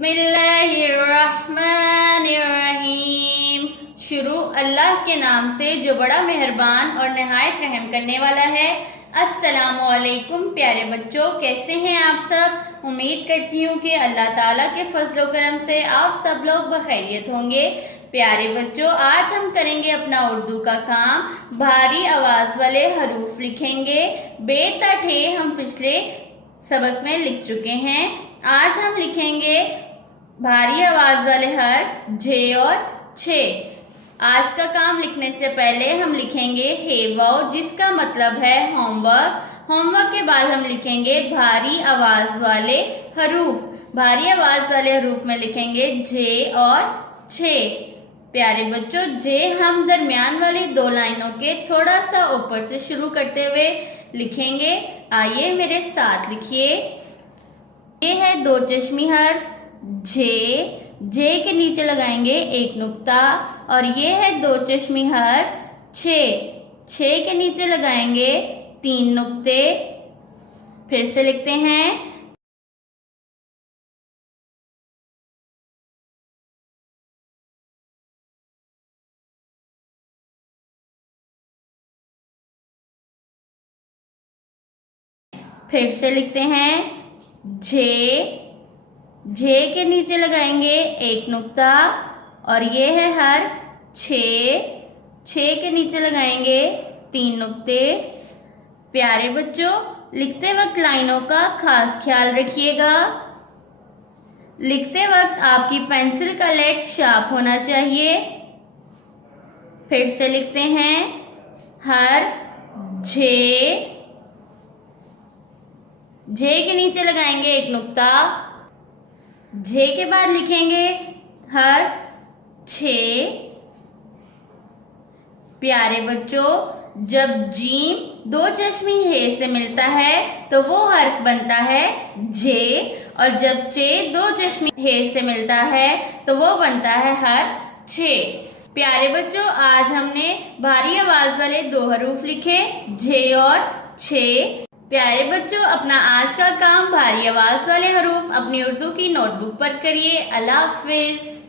बिस्मिल्लाहिर्रहमानिर्रहीम। शुरू अल्लाह के नाम से जो बड़ा मेहरबान और नहायत रहम करने वाला है। अस्सलामुअलैकुम प्यारे बच्चों, कैसे हैं आप सब। उम्मीद करती हूँ कि अल्लाह ताला के फजल व करम से आप सब लोग बखैरियत होंगे। प्यारे बच्चों, आज हम करेंगे अपना उर्दू का काम। भारी आवाज़ वाले हरूफ लिखेंगे। बेटा ठे हम पिछले सबक में लिख चुके हैं। आज हम लिखेंगे भारी आवाज वाले हर्फ झे और छे। आज का काम लिखने से पहले हम लिखेंगे हेवाओ, जिसका मतलब है होमवर्क। होमवर्क के बाद हम लिखेंगे भारी आवाज वाले हरूफ। भारी आवाज वाले हरूफ में लिखेंगे झे और छे। प्यारे बच्चों, जे हम दरमियान वाली दो लाइनों के थोड़ा सा ऊपर से शुरू करते हुए लिखेंगे। आइए मेरे साथ लिखिए। ये है दो चश्मी हर्फ झे। झे के नीचे लगाएंगे एक नुक्ता। और ये है दो चश्मी हर्फ छे। छे के नीचे लगाएंगे तीन नुक्ते। फिर से लिखते हैं। फिर से लिखते हैं झे। झे के नीचे लगाएंगे एक नुक्ता। और ये है हर्फ छे। छे के नीचे लगाएंगे तीन नुक्ते। प्यारे बच्चों, लिखते वक्त लाइनों का खास ख्याल रखिएगा। लिखते वक्त आपकी पेंसिल का लेड शार्प होना चाहिए। फिर से लिखते हैं हर्फ झे। झे के नीचे लगाएंगे एक नुक्ता। झे के बाद लिखेंगे हर्फ छे। प्यारे बच्चों, जब जीम दो चश्मी हे से मिलता है तो वो हर्फ बनता है झे। और जब चे दो चश्मी हे से मिलता है तो वो बनता है हर्फ छे। प्यारे बच्चों, आज हमने भारी आवाज वाले दो हरूफ लिखे, झे और छे। प्यारे बच्चों, अपना आज का काम भारी आवाज वाले हरूफ अपनी उर्दू की नोटबुक पर करिए। अल्लाह हाफिज।